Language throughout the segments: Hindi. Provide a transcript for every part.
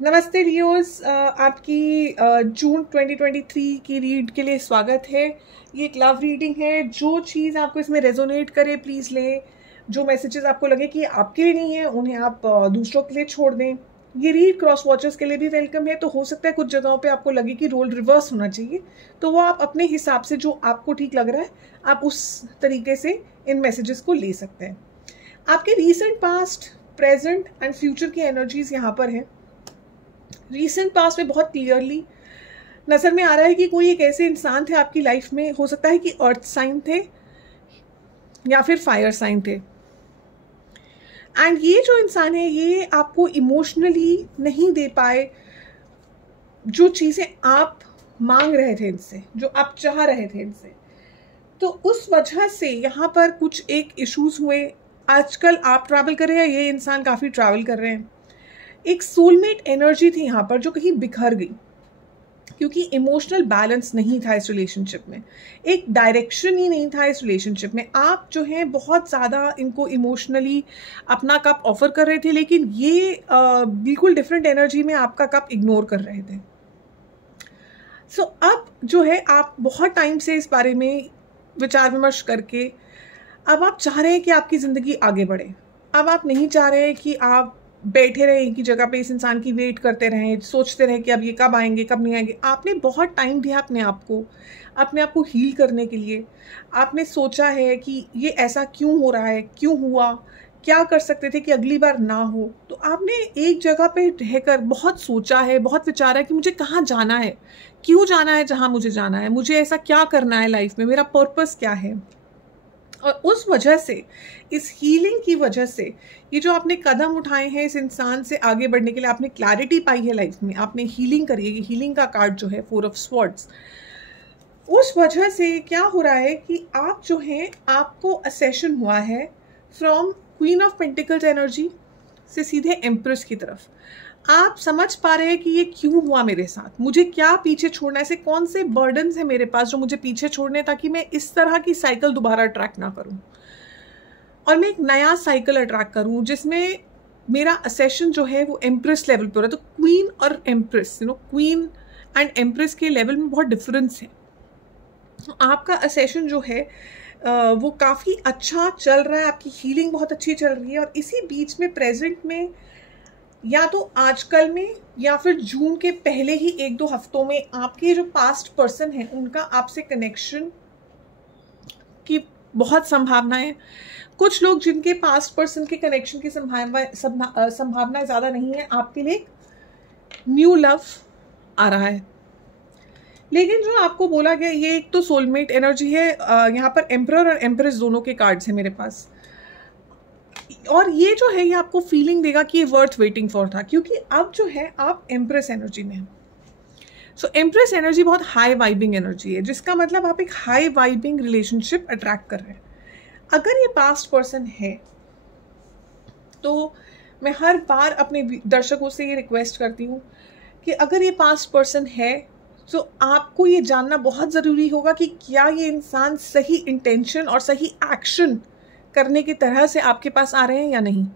नमस्ते लियोस, आपकी जून 2023 की रीड के लिए स्वागत है। ये एक लव रीडिंग है। जो चीज़ आपको इसमें रेजोनेट करे प्लीज़ लें। जो मैसेजेस आपको लगे कि आपके लिए नहीं है उन्हें आप दूसरों के लिए छोड़ दें। ये रीड क्रॉस वॉचर्स के लिए भी वेलकम है। तो हो सकता है कुछ जगहों पे आपको लगे कि रोल रिवर्स होना चाहिए, तो वो आप अपने हिसाब से जो आपको ठीक लग रहा है आप उस तरीके से इन मैसेजेस को ले सकते हैं। आपके recent past, present and future की एनर्जीज यहाँ पर है। रीसेंट पास्ट में बहुत क्लियरली नजर में आ रहा है कि कोई एक ऐसे इंसान थे आपकी लाइफ में, हो सकता है कि अर्थ साइन थे या फिर फायर साइन थे। एंड ये जो इंसान है ये आपको इमोशनली नहीं दे पाए जो चीजें आप मांग रहे थे इनसे, जो आप चाह रहे थे इनसे। तो उस वजह से यहाँ पर कुछ एक इश्यूज हुए। आजकल आप ट्रैवल कर रहे हैं, ये इंसान काफी ट्रैवल कर रहे हैं। एक सोलमेट एनर्जी थी यहाँ पर जो कहीं बिखर गई, क्योंकि इमोशनल बैलेंस नहीं था इस रिलेशनशिप में, एक डायरेक्शन ही नहीं था इस रिलेशनशिप में। आप जो हैं बहुत ज़्यादा इनको इमोशनली अपना कप ऑफर कर रहे थे, लेकिन ये बिल्कुल डिफरेंट एनर्जी में आपका कप इग्नोर कर रहे थे। सो अब जो है आप बहुत टाइम से इस बारे में विचार विमर्श करके अब आप चाह रहे हैं कि आपकी ज़िंदगी आगे बढ़े। अब आप नहीं चाह रहे हैं कि आप बैठे रहे एक ही जगह पे, इस इंसान की वेट करते रहें, सोचते रहें कि अब ये कब आएंगे कब नहीं आएंगे। आपने बहुत टाइम दिया अपने आप को हील करने के लिए। आपने सोचा है कि ये ऐसा क्यों हो रहा है, क्यों हुआ, क्या कर सकते थे कि अगली बार ना हो। तो आपने एक जगह पे रहकर बहुत सोचा है, बहुत विचारा है कि मुझे कहाँ जाना है, क्यों जाना है जहाँ मुझे जाना है, मुझे ऐसा क्या करना है लाइफ में, मेरा पर्पस क्या है। और उस वजह से, इस हीलिंग की वजह से, ये जो आपने कदम उठाए हैं इस इंसान से आगे बढ़ने के लिए, आपने क्लैरिटी पाई है लाइफ में, आपने हीलिंग करी है। हीलिंग का कार्ड जो है 4 ऑफ स्वॉर्ड्स, उस वजह से क्या हो रहा है कि आप जो हैं, आपको असेशन हुआ है from queen of pentacles energy से सीधे एम्प्रेस की तरफ। आप समझ पा रहे हैं कि ये क्यों हुआ मेरे साथ, मुझे क्या पीछे छोड़ना है, ऐसे कौन से बर्डन्स हैं मेरे पास जो मुझे पीछे छोड़ने, ताकि मैं इस तरह की साइकिल दोबारा अट्रैक्ट ना करूं और मैं एक नया साइकिल अट्रैक्ट करूं जिसमें मेरा असेशन जो है वो एम्प्रेस लेवल पे हो रहा है। तो क्वीन और एम्प्रेस, क्वीन एंड एम्प्रेस के लेवल में बहुत डिफरेंस है। तो आपका असेशन जो है वो काफ़ी अच्छा चल रहा है, आपकी हीलिंग बहुत अच्छी चल रही है। और इसी बीच में प्रेजेंट में, या तो आजकल में या फिर जून के पहले ही 1-2 हफ्तों में, आपके जो पास्ट पर्सन है उनका आपसे कनेक्शन की बहुत संभावना है। कुछ लोग जिनके पास्ट पर्सन के कनेक्शन की संभावना ज़्यादा नहीं है, आपके लिए न्यू लव आ रहा है। लेकिन जो आपको बोला गया, ये एक तो सोलमेट एनर्जी है। यहाँ पर एम्परर और एम्प्रेस दोनों के कार्ड्स हैं मेरे पास। और ये जो है ये आपको फीलिंग देगा कि ये वर्थ वेटिंग फॉर था, क्योंकि अब जो है आप एम्प्रेस एनर्जी में हैं। सो एम्प्रेस एनर्जी बहुत हाई वाइबिंग एनर्जी है, जिसका मतलब आप एक हाई वाइबिंग रिलेशनशिप अट्रैक्ट कर रहे हैं। अगर ये पास्ट पर्सन है तो मैं हर बार अपने दर्शकों से ये रिक्वेस्ट करती हूँ कि अगर ये पास्ट पर्सन है तो आपको ये जानना बहुत ज़रूरी होगा कि क्या ये इंसान सही इंटेंशन और सही एक्शन करने की तरह से आपके पास आ रहे हैं या नहीं।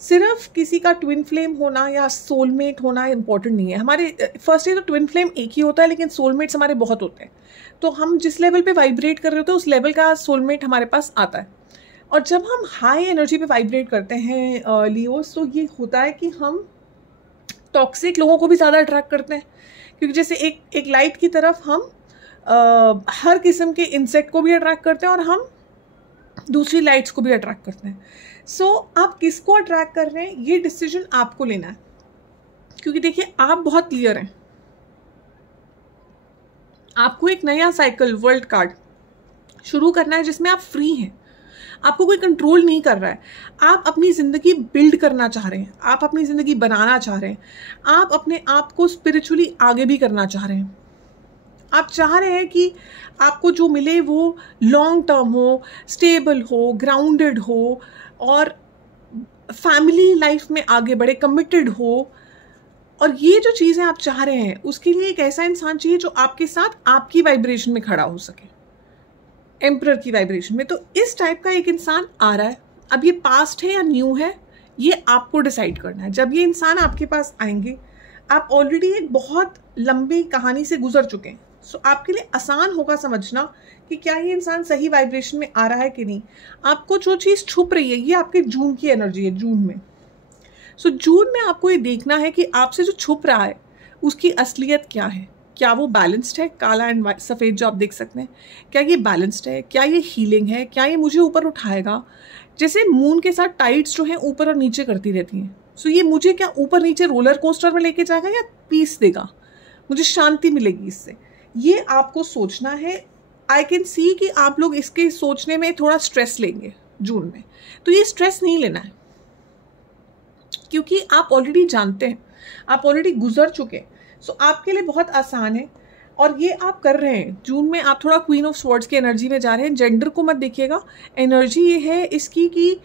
सिर्फ किसी का ट्विन फ्लेम होना या सोलमेट होना इम्पोर्टेंट नहीं है। हमारे फर्स्ट तो ट्विन फ्लेम एक ही होता है, लेकिन सोलमेट्स हमारे बहुत होते हैं। तो हम जिस लेवल पे वाइब्रेट कर रहे होते हैं उस लेवल का सोलमेट हमारे पास आता है। और जब हम हाई एनर्जी पे वाइब्रेट करते हैं लियोस, तो ये होता है कि हम टॉक्सिक लोगों को भी ज़्यादा अट्रैक्ट करते हैं, क्योंकि जैसे एक लाइट की तरफ हम हर किस्म के इंसेक्ट को भी अट्रैक्ट करते हैं और हम दूसरी लाइट्स को भी अट्रैक्ट करते हैं। सो आप किसको अट्रैक्ट कर रहे हैं ये डिसीजन आपको लेना है, क्योंकि देखिए आप बहुत क्लियर हैं। आपको एक नया साइकिल, वर्ल्ड कार्ड शुरू करना है जिसमें आप फ्री हैं, आपको कोई कंट्रोल नहीं कर रहा है। आप अपनी ज़िंदगी बिल्ड करना चाह रहे हैं, आप अपनी ज़िंदगी बनाना चाह रहे हैं, आप अपने आप को स्पिरिचुअली आगे भी करना चाह रहे हैं। आप चाह रहे हैं कि आपको जो मिले वो लॉन्ग टर्म हो, स्टेबल हो, ग्राउंडेड हो और फैमिली लाइफ में आगे बढ़े, कमिटेड हो। और ये जो चीज़ें आप चाह रहे हैं उसके लिए एक ऐसा इंसान चाहिए जो आपके साथ आपकी वाइब्रेशन में खड़ा हो सके, एम्परर की वाइब्रेशन में। तो इस टाइप का एक इंसान आ रहा है। अब ये पास्ट है या न्यू है ये आपको डिसाइड करना है। जब ये इंसान आपके पास आएंगे आप ऑलरेडी एक बहुत लंबी कहानी से गुजर चुके हैं। सो आपके लिए आसान होगा समझना कि क्या ये इंसान सही वाइब्रेशन में आ रहा है कि नहीं। आपको जो चीज़ छुप रही है ये आपके जून की एनर्जी है, जून में। सो जून में आपको ये देखना है कि आपसे जो छुप रहा है उसकी असलियत क्या है। क्या वो बैलेंस्ड है, काला एंड सफ़ेद जो आप देख सकते हैं, क्या ये बैलेंस्ड है, क्या ये हीलिंग है, क्या ये मुझे ऊपर उठाएगा। जैसे मून के साथ टाइड्स जो हैं ऊपर और नीचे करती रहती हैं। सो ये मुझे क्या ऊपर नीचे रोलर कोस्टर में लेके जाएगा या पीस देगा, मुझे शांति मिलेगी इससे, ये आपको सोचना है। आई कैन सी कि आप लोग इसके सोचने में थोड़ा स्ट्रेस लेंगे जून में, तो ये स्ट्रेस नहीं लेना है क्योंकि आप ऑलरेडी जानते हैं, आप ऑलरेडी गुजर चुके हैं। सो आपके लिए बहुत आसान है और ये आप कर रहे हैं। जून में आप थोड़ा क्वीन ऑफ स्वॉर्ड्स की एनर्जी में जा रहे हैं। जेंडर को मत देखिएगा, एनर्जी ये है इसकी कि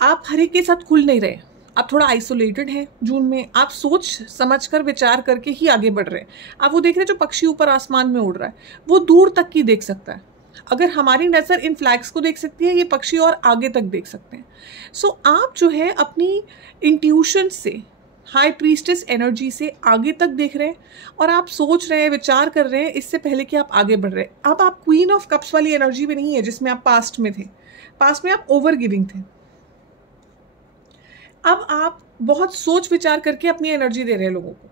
आप हर एक के साथ खुल नहीं रहे, आप थोड़ा आइसोलेटेड हैं जून में। आप सोच समझ कर विचार करके ही आगे बढ़ रहे हैं। आप वो देख रहे हैं जो पक्षी ऊपर आसमान में उड़ रहा है, वो दूर तक की देख सकता है। अगर हमारी नज़र इन फ्लैग्स को देख सकती है, ये पक्षी और आगे तक देख सकते हैं। सो आप जो है अपनी इंट्यूशन से, हाई प्रीस्टेस एनर्जी से आगे तक देख रहे हैं और आप सोच रहे हैं, विचार कर रहे हैं इससे पहले कि आप आगे बढ़ रहे हैं। अब आप क्वीन ऑफ कप्स वाली एनर्जी में नहीं है जिसमें आप पास्ट में थे। पास्ट में आप ओवर गिविंग थे। अब आप बहुत सोच विचार करके अपनी एनर्जी दे रहे हैं लोगों को,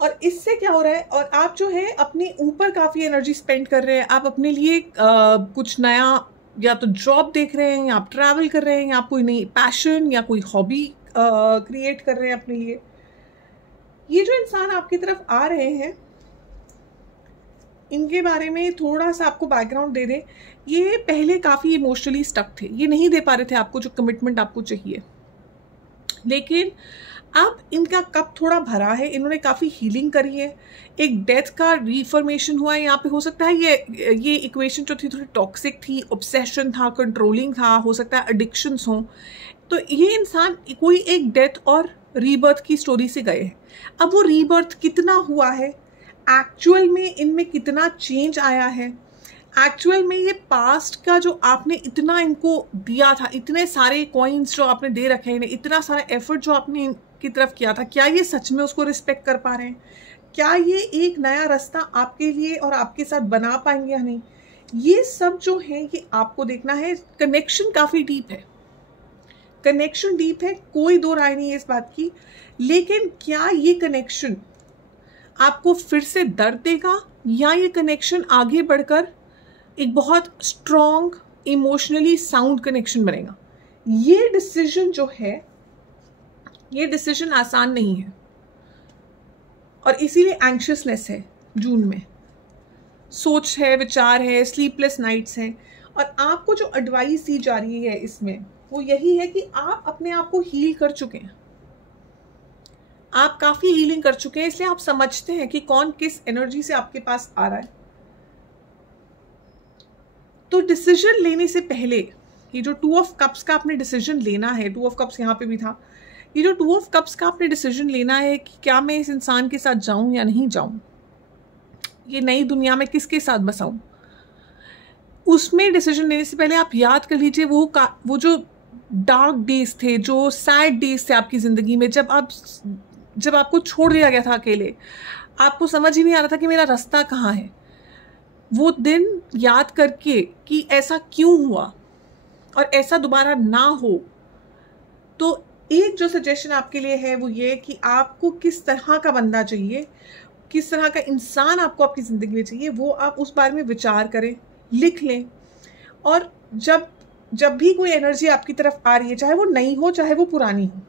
और इससे क्या हो रहा है, और आप जो है अपने ऊपर काफ़ी एनर्जी स्पेंड कर रहे हैं। आप अपने लिए कुछ नया या तो जॉब देख रहे हैं, या आप ट्रैवल कर रहे हैं, या आप कोई नई पैशन या कोई हॉबी क्रिएट कर रहे हैं अपने लिए। ये जो इंसान आपकी तरफ आ रहे हैं, इनके बारे में थोड़ा सा आपको बैकग्राउंड दे दें। ये पहले काफ़ी इमोशनली स्टक थे, ये नहीं दे पा रहे थे आपको जो कमिटमेंट आपको चाहिए, लेकिन अब इनका कप थोड़ा भरा है। इन्होंने काफ़ी हीलिंग करी है, एक डेथ का रिफॉर्मेशन हुआ है यहाँ पे। हो सकता है ये इक्वेशन जो थी थोड़ी टॉक्सिक थी, ऑब्सेशन था, कंट्रोलिंग था, हो सकता है एडिक्शंस हों। तो ये इंसान कोई एक डेथ और रीबर्थ की स्टोरी से गए हैं। अब वो रीबर्थ कितना हुआ है, एक्चुअल में इनमें कितना चेंज आया है, एक्चुअल में ये पास्ट का जो आपने इतना इनको दिया था, इतने सारे कॉइन्स जो आपने दे रखे हैं, इतना सारा एफर्ट जो आपने इनकी तरफ किया था, क्या ये सच में उसको रिस्पेक्ट कर पा रहे हैं? क्या ये एक नया रास्ता आपके लिए और आपके साथ बना पाएंगे या नहीं? ये सब जो है ये आपको देखना है। कनेक्शन काफ़ी डीप है, कनेक्शन डीप है, कोई दो राय नहीं है इस बात की। लेकिन क्या ये कनेक्शन आपको फिर से दर्द देगा, या ये कनेक्शन आगे बढ़कर एक बहुत स्ट्रॉन्ग इमोशनली साउंड कनेक्शन बनेगा? ये डिसीजन जो है, ये डिसीजन आसान नहीं है, और इसीलिए एंग्शियसनेस है जून में, सोच है, विचार है, स्लीपलेस नाइट्स हैं। और आपको जो एडवाइस दी जा रही है इसमें वो यही है कि आप अपने आप को हील कर चुके हैं, आप काफ़ी हीलिंग कर चुके हैं, इसलिए आप समझते हैं कि कौन किस एनर्जी से आपके पास आ रहा है। तो डिसीजन लेने से पहले ये जो 2 ऑफ कप्स का आपने डिसीजन लेना है, 2 ऑफ कप्स यहाँ पे भी था, ये जो 2 ऑफ कप्स का आपने डिसीजन लेना है कि क्या मैं इस इंसान के साथ जाऊं या नहीं जाऊं, ये नई दुनिया में किसके साथ बसाऊं, उसमें डिसीजन लेने से पहले आप याद कर लीजिए वो जो डार्क डेज थे, जो सैड डेज थे आपकी ज़िंदगी में, जब आपको छोड़ दिया गया था अकेले, आपको समझ ही नहीं आ रहा था कि मेरा रास्ता कहाँ है। वो दिन याद करके कि ऐसा क्यों हुआ और ऐसा दोबारा ना हो। तो एक जो सजेशन आपके लिए है वो ये कि आपको किस तरह का बंदा चाहिए, किस तरह का इंसान आपको आपकी ज़िंदगी में चाहिए, वो आप उस बारे में विचार करें, लिख लें। और जब भी कोई एनर्जी आपकी तरफ आ रही है, चाहे वो नई हो चाहे वो पुरानी हो,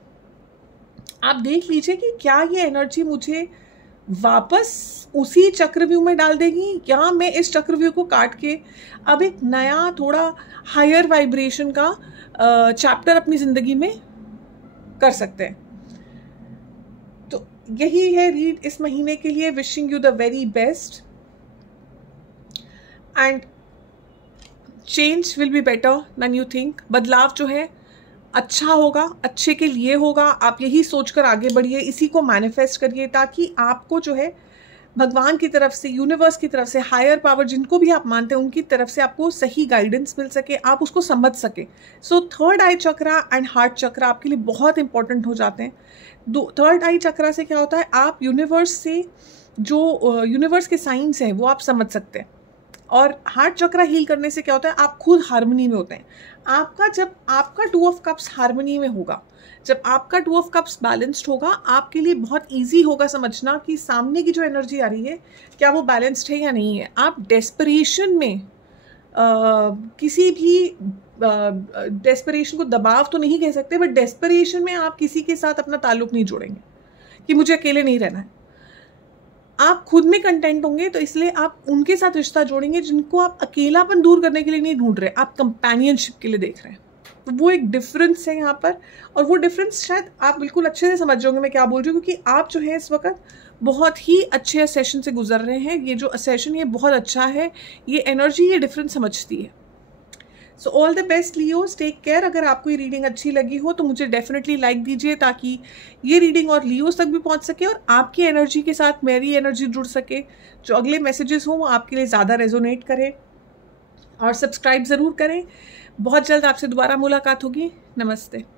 आप देख लीजिए कि क्या ये एनर्जी मुझे वापस उसी चक्रव्यूह में डाल देगी, या मैं इस चक्रव्यूह को काट के अब एक नया थोड़ा हायर वाइब्रेशन का चैप्टर अपनी ज़िंदगी में कर सकते हैं। तो यही है रीड इस महीने के लिए। Wishing you the very best and change will be better than you think. बदलाव जो है अच्छा होगा, अच्छे के लिए होगा। आप यही सोचकर आगे बढ़िए, इसी को मैनिफेस्ट करिए, ताकि आपको जो है भगवान की तरफ से, यूनिवर्स की तरफ से, हायर पावर जिनको भी आप मानते हैं उनकी तरफ से आपको सही गाइडेंस मिल सके, आप उसको समझ सके। So third eye chakra and heart chakra आपके लिए बहुत इंपॉर्टेंट हो जाते हैं। थर्ड आई चक्रा से क्या होता है, आप यूनिवर्स से जो यूनिवर्स के साइंस हैं वो आप समझ सकते हैं। और हार्ट चक्रा हील करने से क्या होता है, आप खुद हार्मनी में होते हैं। जब आपका 2 ऑफ कप्स हार्मनी में होगा, जब आपका 2 ऑफ कप्स बैलेंस्ड होगा, आपके लिए बहुत इजी होगा समझना कि सामने की जो एनर्जी आ रही है क्या वो बैलेंस्ड है या नहीं है। आप डेस्परेशन में किसी भी डेस्परेशन को दबाव तो नहीं कह सकते, बट डेस्परेशन में आप किसी के साथ अपना ताल्लुक नहीं जोड़ेंगे कि मुझे अकेले नहीं रहना है। आप खुद में कंटेंट होंगे, तो इसलिए आप उनके साथ रिश्ता जोड़ेंगे जिनको आप अकेलापन दूर करने के लिए नहीं ढूंढ रहे, आप कंपेनियनशिप के लिए देख रहे हैं। तो वो एक डिफरेंस है यहाँ पर, और वो डिफरेंस शायद आप बिल्कुल अच्छे से समझ जाओगे मैं क्या बोल रही हूँ, क्योंकि आप जो है इस वक्त बहुत ही अच्छे सेशन से गुजर रहे हैं। ये जो सेशन ये बहुत अच्छा है, ये एनर्जी ये डिफरेंस समझती है। So all the best Leos, take care. अगर आपको ये रीडिंग अच्छी लगी हो तो मुझे डेफिनेटली लाइक दीजिए, ताकि ये रीडिंग और लियोस तक भी पहुंच सके और आपकी एनर्जी के साथ मेरी एनर्जी जुड़ सके, जो अगले मैसेजेस हों वो आपके लिए ज़्यादा रेजोनेट करें। और सब्सक्राइब ज़रूर करें। बहुत जल्द आपसे दोबारा मुलाकात होगी। नमस्ते।